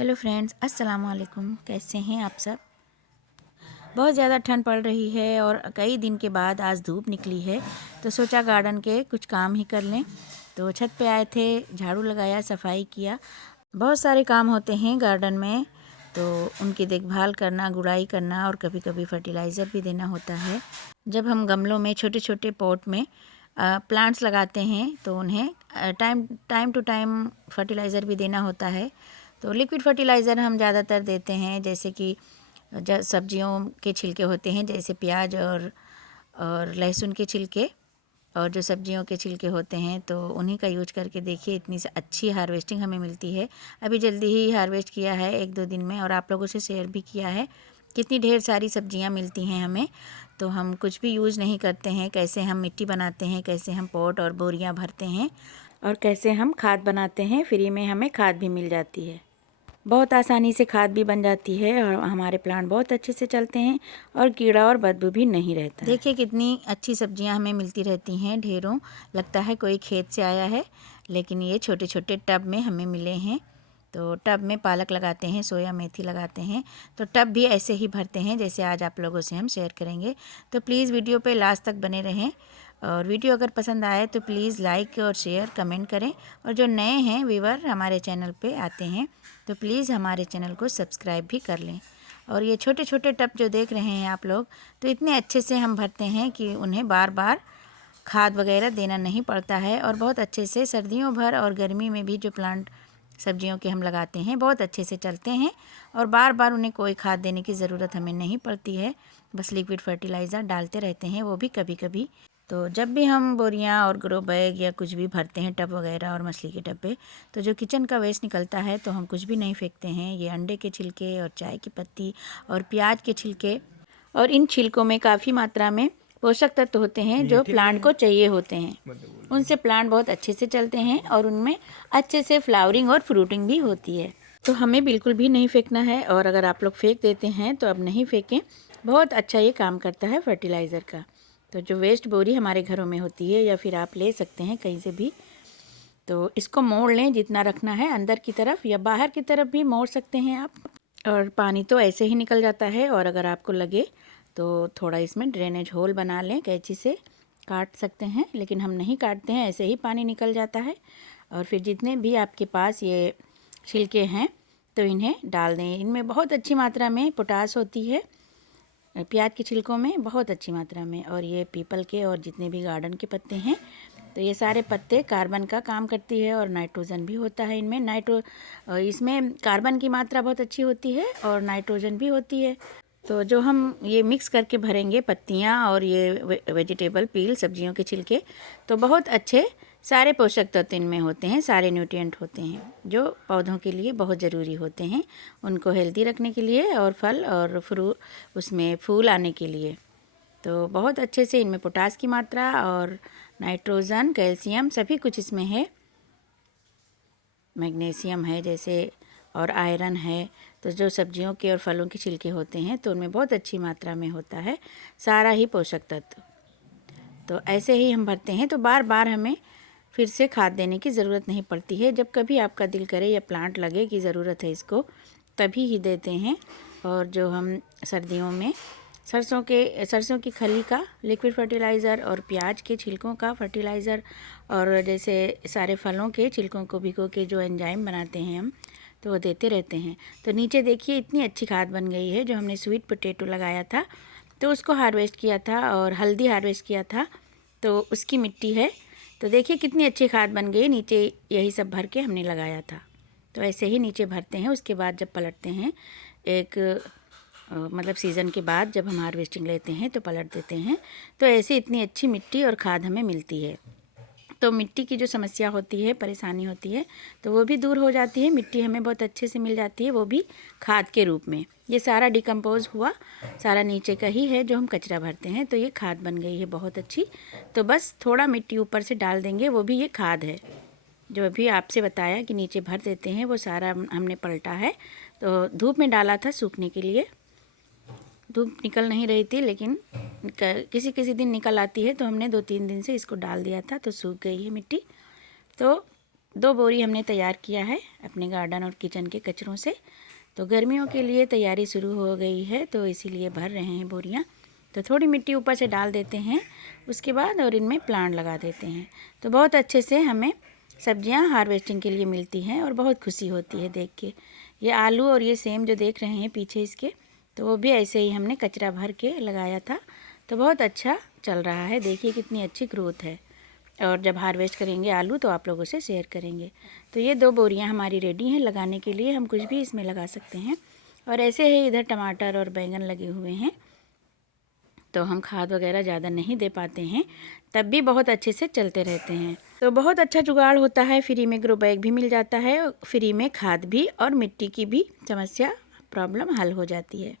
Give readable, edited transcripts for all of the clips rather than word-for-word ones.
Hello friends, अस्सलाम वालेकुम। कैसे हैं आप सब। बहुत ज़्यादा ठंड पड़ रही है और कई दिन के बाद आज धूप निकली है, तो सोचा गार्डन के कुछ काम ही कर लें। तो छत पे आए थे, झाड़ू लगाया, सफाई किया। बहुत सारे काम होते हैं गार्डन में, तो उनकी देखभाल करना, गुड़ाई करना और कभी कभी फर्टिलाइज़र भी देना होता है। जब हम गमलों में छोटे छोटे पॉट में प्लांट्स लगाते हैं तो उन्हें टाइम टू टाइम फर्टिलाइज़र भी देना होता है। तो लिक्विड फर्टिलाइज़र हम ज़्यादातर देते हैं, जैसे कि सब्जियों के छिलके होते हैं, जैसे प्याज और लहसुन के छिलके, और जो सब्जियों के छिलके होते हैं तो उन्हीं का यूज करके देखिए इतनी अच्छी हार्वेस्टिंग हमें मिलती है। अभी जल्दी ही हार्वेस्ट किया है 1-2 दिन में, और आप लोगों से शेयर भी किया है कितनी ढेर सारी सब्जियां मिलती हैं हमें। तो हम कुछ भी यूज़ नहीं करते हैं, कैसे हम मिट्टी बनाते हैं, कैसे हम पॉट और बोरियां भरते हैं, और कैसे हम खाद बनाते हैं। फ्री में हमें खाद भी मिल जाती है, बहुत आसानी से खाद भी बन जाती है, और हमारे प्लांट बहुत अच्छे से चलते हैं और कीड़ा और बदबू भी नहीं रहता है। देखिए कितनी अच्छी सब्जियां हमें मिलती रहती हैं ढेरों। लगता है कोई खेत से आया है, लेकिन ये छोटे छोटे टब में हमें मिले हैं। तो टब में पालक लगाते हैं, सोया मेथी लगाते हैं, तो टब भी ऐसे ही भरते हैं जैसे आज आप लोगों से हम शेयर करेंगे। तो प्लीज़ वीडियो पे लास्ट तक बने रहें, और वीडियो अगर पसंद आए तो प्लीज़ लाइक और शेयर कमेंट करें। और जो नए हैं व्यूवर हमारे चैनल पे आते हैं तो प्लीज़ हमारे चैनल को सब्सक्राइब भी कर लें। और ये छोटे छोटे टब जो देख रहे हैं आप लोग, तो इतने अच्छे से हम भरते हैं कि उन्हें बार बार खाद वगैरह देना नहीं पड़ता है, और बहुत अच्छे से सर्दियों भर और गर्मी में भी जो प्लांट सब्जियों के हम लगाते हैं बहुत अच्छे से चलते हैं, और बार बार उन्हें कोई खाद देने की ज़रूरत हमें नहीं पड़ती है। बस लिक्विड फर्टिलाइज़र डालते रहते हैं, वो भी कभी कभी। तो जब भी हम बोरियां और ग्रो बैग या कुछ भी भरते हैं टब वगैरह और मछली के डब्बे, तो जो किचन का वेस्ट निकलता है तो हम कुछ भी नहीं फेंकते हैं। ये अंडे के छिलके और चाय की पत्ती और प्याज के छिलके, और इन छिलकों में काफ़ी मात्रा में पोषक तत्व होते हैं जो प्लांट को चाहिए होते हैं। उनसे प्लांट बहुत अच्छे से चलते हैं और उनमें अच्छे से फ्लावरिंग और फ्रूटिंग भी होती है। तो हमें बिल्कुल भी नहीं फेंकना है, और अगर आप लोग फेंक देते हैं तो अब नहीं फेंकें। बहुत अच्छा ये काम करता है फर्टिलाइज़र का। तो जो वेस्ट बोरी हमारे घरों में होती है, या फिर आप ले सकते हैं कहीं से भी, तो इसको मोड़ लें जितना रखना है, अंदर की तरफ या बाहर की तरफ भी मोड़ सकते हैं आप। और पानी तो ऐसे ही निकल जाता है, और अगर आपको लगे तो थोड़ा इसमें ड्रेनेज होल बना लें, कैंची से काट सकते हैं, लेकिन हम नहीं काटते हैं, ऐसे ही पानी निकल जाता है। और फिर जितने भी आपके पास ये छिलके हैं तो इन्हें डाल दें। इनमें बहुत अच्छी मात्रा में पोटास होती है, प्याज के छिलकों में बहुत अच्छी मात्रा में। और ये पीपल के और जितने भी गार्डन के पत्ते हैं, तो ये सारे पत्ते कार्बन का काम करती है, और नाइट्रोजन भी होता है इनमें। इसमें कार्बन की मात्रा बहुत अच्छी होती है और नाइट्रोजन भी होती है। तो जो हम ये मिक्स करके भरेंगे पत्तियाँ और ये वेजिटेबल पील, सब्जियों के छिलके, तो बहुत अच्छे सारे पोषक तत्व इनमें होते हैं, सारे न्यूट्रिएंट होते हैं जो पौधों के लिए बहुत ज़रूरी होते हैं, उनको हेल्दी रखने के लिए और फल और उसमें फूल आने के लिए। तो बहुत अच्छे से इनमें पोटास की मात्रा और नाइट्रोजन, कैल्शियम सभी कुछ इसमें है, मैग्नीशियम है जैसे, और आयरन है। तो जो सब्जियों के और फलों के छिलके होते हैं तो उनमें बहुत अच्छी मात्रा में होता है सारा ही पोषक तत्व। तो ऐसे ही हम भरते हैं, तो बार बार हमें फिर से खाद देने की ज़रूरत नहीं पड़ती है। जब कभी आपका दिल करे या प्लांट लगे कि ज़रूरत है इसको, तभी ही देते हैं। और जो हम सर्दियों में सरसों की खली का लिक्विड फर्टिलाइज़र और प्याज के छिलकों का फर्टिलाइज़र, और जैसे सारे फलों के छिलकों को भिगो के जो एंजाइम बनाते हैं हम, तो वो देते रहते हैं। तो नीचे देखिए इतनी अच्छी खाद बन गई है। जो हमने स्वीट पोटैटो लगाया था तो उसको हार्वेस्ट किया था, और हल्दी हार्वेस्ट किया था, तो उसकी मिट्टी है। तो देखिए कितनी अच्छी खाद बन गई। नीचे यही सब भर के हमने लगाया था। तो ऐसे ही नीचे भरते हैं, उसके बाद जब पलटते हैं एक मतलब सीज़न के बाद जब हम हार्वेस्टिंग लेते हैं तो पलट देते हैं। तो ऐसे इतनी अच्छी मिट्टी और खाद हमें मिलती है। तो मिट्टी की जो समस्या होती है, परेशानी होती है, तो वो भी दूर हो जाती है। मिट्टी हमें बहुत अच्छे से मिल जाती है, वो भी खाद के रूप में। ये सारा डिकम्पोज हुआ, सारा नीचे का ही है जो हम कचरा भरते हैं, तो ये खाद बन गई है बहुत अच्छी। तो बस थोड़ा मिट्टी ऊपर से डाल देंगे, वो भी ये खाद है जो अभी आपसे बताया कि नीचे भर देते हैं। वो सारा हमने पलटा है, तो धूप में डाला था सूखने के लिए। धूप निकल नहीं रही थी, लेकिन किसी दिन निकल आती है, तो हमने 2-3 दिन से इसको डाल दिया था, तो सूख गई है मिट्टी। तो 2 बोरी हमने तैयार किया है अपने गार्डन और किचन के कचरों से। तो गर्मियों के लिए तैयारी शुरू हो गई है, तो इसीलिए भर रहे हैं बोरियां। तो थोड़ी मिट्टी ऊपर से डाल देते हैं उसके बाद, और इनमें प्लांट लगा देते हैं। तो बहुत अच्छे से हमें सब्जियां हार्वेस्टिंग के लिए मिलती हैं और बहुत खुशी होती है देख के। ये आलू और ये सेम जो देख रहे हैं पीछे इसके, तो वो भी ऐसे ही हमने कचरा भर के लगाया था। तो बहुत अच्छा चल रहा है, देखिए कितनी अच्छी ग्रोथ है। और जब हार्वेस्ट करेंगे आलू तो आप लोगों से शेयर करेंगे। तो ये 2 बोरियां हमारी रेडी हैं लगाने के लिए, हम कुछ भी इसमें लगा सकते हैं। और ऐसे ही इधर टमाटर और बैंगन लगे हुए हैं, तो हम खाद वगैरह ज़्यादा नहीं दे पाते हैं, तब भी बहुत अच्छे से चलते रहते हैं। तो बहुत अच्छा जुगाड़ होता है, फ्री में ग्रो बैग भी मिल जाता है, फ्री में खाद भी, और मिट्टी की भी समस्या प्रॉब्लम हल हो जाती है।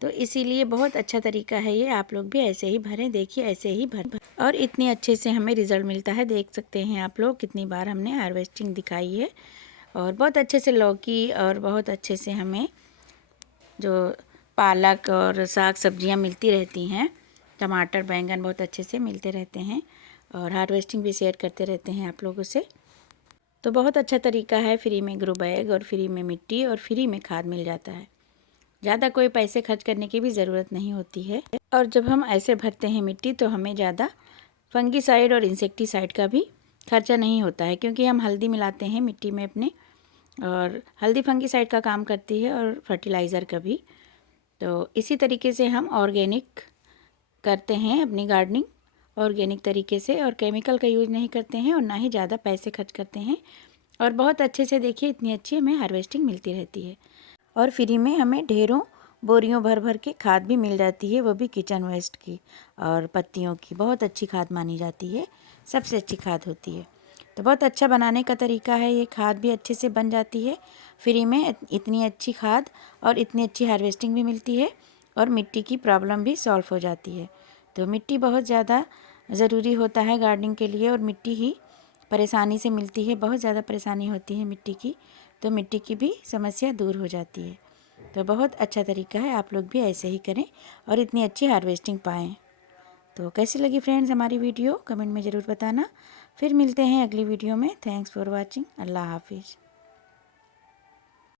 तो इसीलिए बहुत अच्छा तरीका है ये, आप लोग भी ऐसे ही भरें, देखिए ऐसे ही भर और इतने अच्छे से हमें रिज़ल्ट मिलता है। देख सकते हैं आप लोग कितनी बार हमने हार्वेस्टिंग दिखाई है, और बहुत अच्छे से लौकी और बहुत अच्छे से हमें जो पालक और साग सब्जियां मिलती रहती हैं, टमाटर बैंगन बहुत अच्छे से मिलते रहते हैं, और हार्वेस्टिंग भी शेयर करते रहते हैं आप लोगों से। तो बहुत अच्छा तरीका है, फ्री में ग्रो बैग और फ्री में मिट्टी और फ्री में खाद मिल जाता है। ज़्यादा कोई पैसे खर्च करने की भी ज़रूरत नहीं होती है। और जब हम ऐसे भरते हैं मिट्टी, तो हमें ज़्यादा फंगीसाइड और इंसेक्टिसाइड का भी खर्चा नहीं होता है, क्योंकि हम हल्दी मिलाते हैं मिट्टी में अपने, और हल्दी फंगीसाइड का काम करती है और फर्टिलाइज़र का भी। तो इसी तरीके से हम ऑर्गेनिक करते हैं अपनी गार्डनिंग, ऑर्गेनिक तरीके से, और केमिकल का यूज़ नहीं करते हैं और ना ही ज़्यादा पैसे खर्च करते हैं। और बहुत अच्छे से देखिए इतनी अच्छी हमें हार्वेस्टिंग मिलती रहती है, और फ्री में हमें ढेरों बोरियों भर भर के खाद भी मिल जाती है, वो भी किचन वेस्ट की और पत्तियों की। बहुत अच्छी खाद मानी जाती है, सबसे अच्छी खाद होती है। तो बहुत अच्छा बनाने का तरीका है, ये खाद भी अच्छे से बन जाती है फ्री में। इतनी अच्छी खाद और इतनी अच्छी हार्वेस्टिंग भी मिलती है, और मिट्टी की प्रॉब्लम भी सॉल्व हो जाती है। तो मिट्टी बहुत ज़्यादा ज़रूरी होता है गार्डनिंग के लिए, और मिट्टी ही परेशानी से मिलती है, बहुत ज़्यादा परेशानी होती है मिट्टी की, तो मिट्टी की भी समस्या दूर हो जाती है। तो बहुत अच्छा तरीका है, आप लोग भी ऐसे ही करें और इतनी अच्छी हार्वेस्टिंग पाएँ। तो कैसी लगी फ्रेंड्स हमारी वीडियो, कमेंट में ज़रूर बताना। फिर मिलते हैं अगली वीडियो में। Thanks for watching. अल्लाह हाफिज़।